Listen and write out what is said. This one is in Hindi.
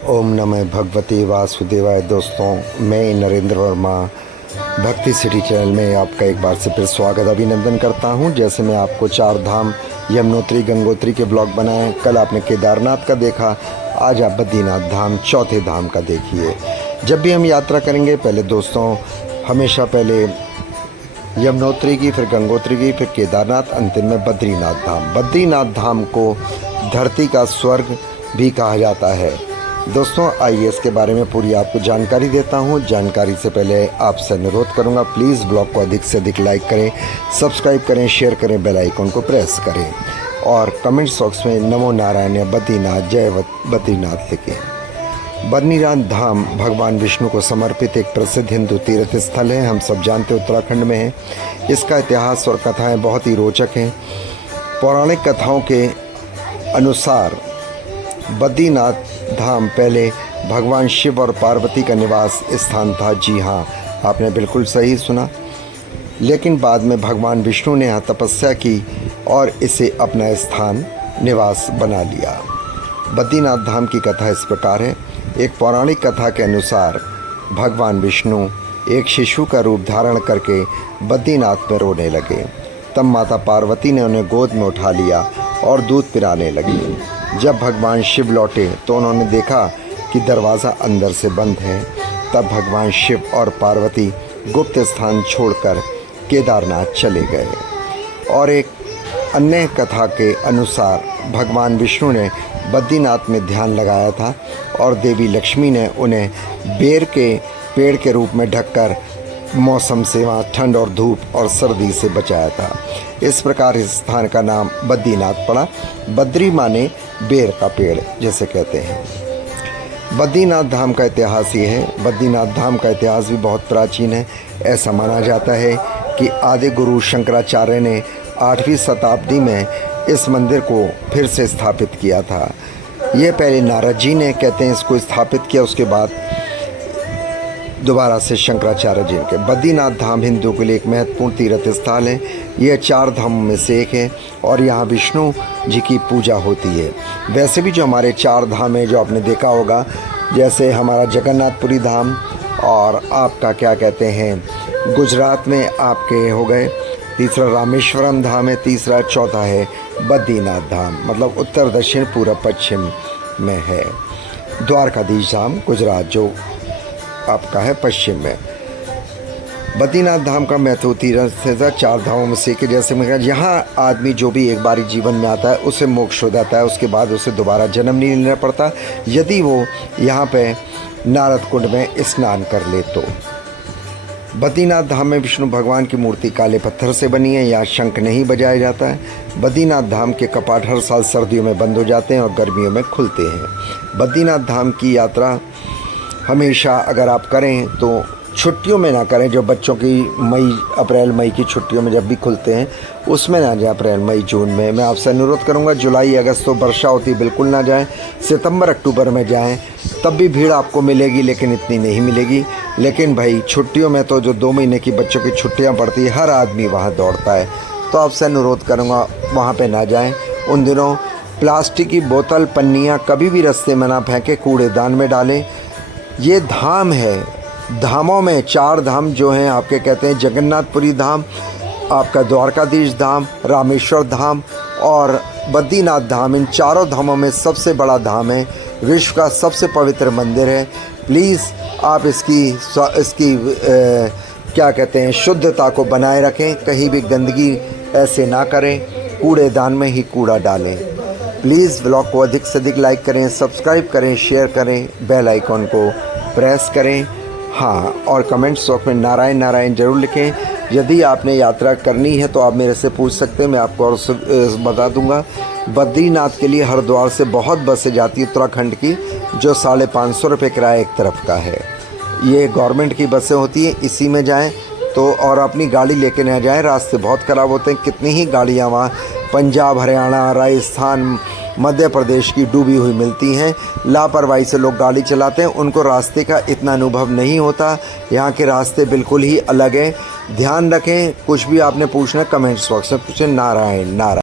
ओम नमः भगवते वासुदेवाय। दोस्तों, मैं नरेंद्र वर्मा भक्ति सिटी चैनल में आपका एक बार से फिर स्वागत अभिनंदन करता हूं। जैसे मैं आपको 4 धाम यमुनोत्री गंगोत्री के ब्लॉग बनाए। कल आपने केदारनाथ का देखा, आज आप बद्रीनाथ धाम चौथे धाम का देखिए। जब भी हम यात्रा करेंगे, पहले दोस्तों हमेशा पहले यमुनोत्री की, फिर गंगोत्री की, फिर केदारनाथ, अंतिम में बद्रीनाथ धाम। बद्रीनाथ धाम को धरती का स्वर्ग भी कहा जाता है। दोस्तों, आइए इसके बारे में पूरी आपको जानकारी देता हूं। जानकारी से पहले आपसे अनुरोध करूंगा, प्लीज़ ब्लॉग को अधिक से अधिक लाइक करें, सब्सक्राइब करें, शेयर करें, बेल आइकन को प्रेस करें और कमेंट बॉक्स में नमो नारायण या बद्रीनाथ, जय बद्रीनाथ लिखें। बद्रीनाथ धाम भगवान विष्णु को समर्पित एक प्रसिद्ध हिंदू तीर्थ स्थल है। हम सब जानते उत्तराखंड में है। इसका इतिहास और कथाएँ बहुत ही रोचक हैं। पौराणिक कथाओं के अनुसार बद्रीनाथ धाम पहले भगवान शिव और पार्वती का निवास स्थान था। जी हाँ, आपने बिल्कुल सही सुना। लेकिन बाद में भगवान विष्णु ने यहाँ तपस्या की और इसे अपना स्थान निवास बना लिया। बद्रीनाथ धाम की कथा इस प्रकार है। एक पौराणिक कथा के अनुसार भगवान विष्णु एक शिशु का रूप धारण करके बद्रीनाथ में रोने लगे। तब माता पार्वती ने उन्हें गोद में उठा लिया और दूध पिलाने लगी। जब भगवान शिव लौटे तो उन्होंने देखा कि दरवाज़ा अंदर से बंद है। तब भगवान शिव और पार्वती गुप्त स्थान छोड़कर केदारनाथ चले गए। और एक अन्य कथा के अनुसार भगवान विष्णु ने बद्रीनाथ में ध्यान लगाया था और देवी लक्ष्मी ने उन्हें बेर के पेड़ के रूप में ढककर मौसम से वहाँ ठंड और धूप और सर्दी से बचाया था। इस प्रकार इस स्थान का नाम बद्रीनाथ पड़ा। बद्री माने बेर का पेड़ जैसे कहते हैं। बद्रीनाथ धाम का इतिहास ये है। बद्रीनाथ धाम का इतिहास भी बहुत प्राचीन है। ऐसा माना जाता है कि आदि गुरु शंकराचार्य ने 8वीं शताब्दी में इस मंदिर को फिर से स्थापित किया था। ये पहले नारद जी ने कहते हैं इसको स्थापित किया, उसके बाद दोबारा से शंकराचार्य जी के। बद्रीनाथ धाम हिंदुओं के लिए एक महत्वपूर्ण तीर्थ स्थल है। यह 4 धामों में से एक है और यहाँ विष्णु जी की पूजा होती है। वैसे भी जो हमारे 4 धाम है, जो आपने देखा होगा, जैसे हमारा जगन्नाथपुरी धाम और आपका क्या कहते हैं गुजरात में आपके हो गए, तीसरा रामेश्वरम धाम है, तीसरा चौथा है बद्रीनाथ धाम, मतलब उत्तर दक्षिण पूर्व पश्चिम में है। द्वारकाधीश धाम गुजरात जो आपका है पश्चिम में। बद्रीनाथ धाम का महत्व तीर्थ 4 धामों में से, कि जैसे मैं कहा, यहाँ आदमी जो भी एक बार जीवन में आता है उसे मोक्ष हो जाता है। उसके बाद उसे दोबारा जन्म नहीं लेना पड़ता यदि वो यहाँ पे नारद कुंड में स्नान कर ले तो। बद्रीनाथ धाम में विष्णु भगवान की मूर्ति काले पत्थर से बनी है। यहाँ शंख नहीं बजाया जाता है। बद्रीनाथ धाम के कपाट हर साल सर्दियों में बंद हो जाते हैं और गर्मियों में खुलते हैं। बद्रीनाथ धाम की यात्रा हमेशा अगर आप करें तो छुट्टियों में ना करें। जो बच्चों की अप्रैल मई की छुट्टियों में जब भी खुलते हैं उसमें ना जाए, अप्रैल मई जून में। मैं आपसे अनुरोध करूंगा, जुलाई अगस्त तो वर्षा होती बिल्कुल ना जाएं। सितंबर अक्टूबर में जाएं, तब भी भीड़ आपको मिलेगी लेकिन इतनी नहीं मिलेगी। लेकिन भाई छुट्टियों में तो जो 2 महीने की बच्चों की छुट्टियाँ पड़ती है, हर आदमी वहाँ दौड़ता है। तो आपसे अनुरोध करूँगा वहाँ पर ना जाएँ। उन दिनों प्लास्टिक की बोतल, पन्नियाँ कभी भी रास्ते में ना फेंकें, कूड़ेदान में डालें। ये धाम है। धामों में 4 धाम जो हैं आपके कहते हैं जगन्नाथपुरी धाम, आपका द्वारकाधीश धाम, रामेश्वर धाम और बद्रीनाथ धाम। इन 4 धामों में सबसे बड़ा धाम है, विश्व का सबसे पवित्र मंदिर है। प्लीज़ आप इसकी क्या कहते हैं शुद्धता को बनाए रखें। कहीं भी गंदगी ऐसे ना करें, कूड़ेदान में ही कूड़ा डालें। प्लीज़ ब्लॉग को अधिक से अधिक लाइक करें, सब्सक्राइब करें, शेयर करें, बेल आइकॉन को प्रेस करें। हाँ, और कमेंट्स बॉक्स में नारायण नारायण ज़रूर लिखें। यदि आपने यात्रा करनी है तो आप मेरे से पूछ सकते हैं, मैं आपको और बता दूंगा। बद्रीनाथ के लिए हरिद्वार से बहुत बसें जाती है उत्तराखंड की, जो 550 रुपये किराया एक तरफ का है। ये गवर्नमेंट की बसें होती हैं, इसी में जाएँ तो। और अपनी गाड़ी लेके ना जाएँ, रास्ते बहुत ख़राब होते हैं। कितनी ही गाड़ियाँ वहाँ पंजाब, हरियाणा, राजस्थान, मध्य प्रदेश की डूबी हुई मिलती हैं। लापरवाही से लोग गाड़ी चलाते हैं, उनको रास्ते का इतना अनुभव नहीं होता। यहाँ के रास्ते बिल्कुल ही अलग हैं। ध्यान रखें। कुछ भी आपने पूछना कमेंट्स बॉक्स में पूछें। नारायण नारायण।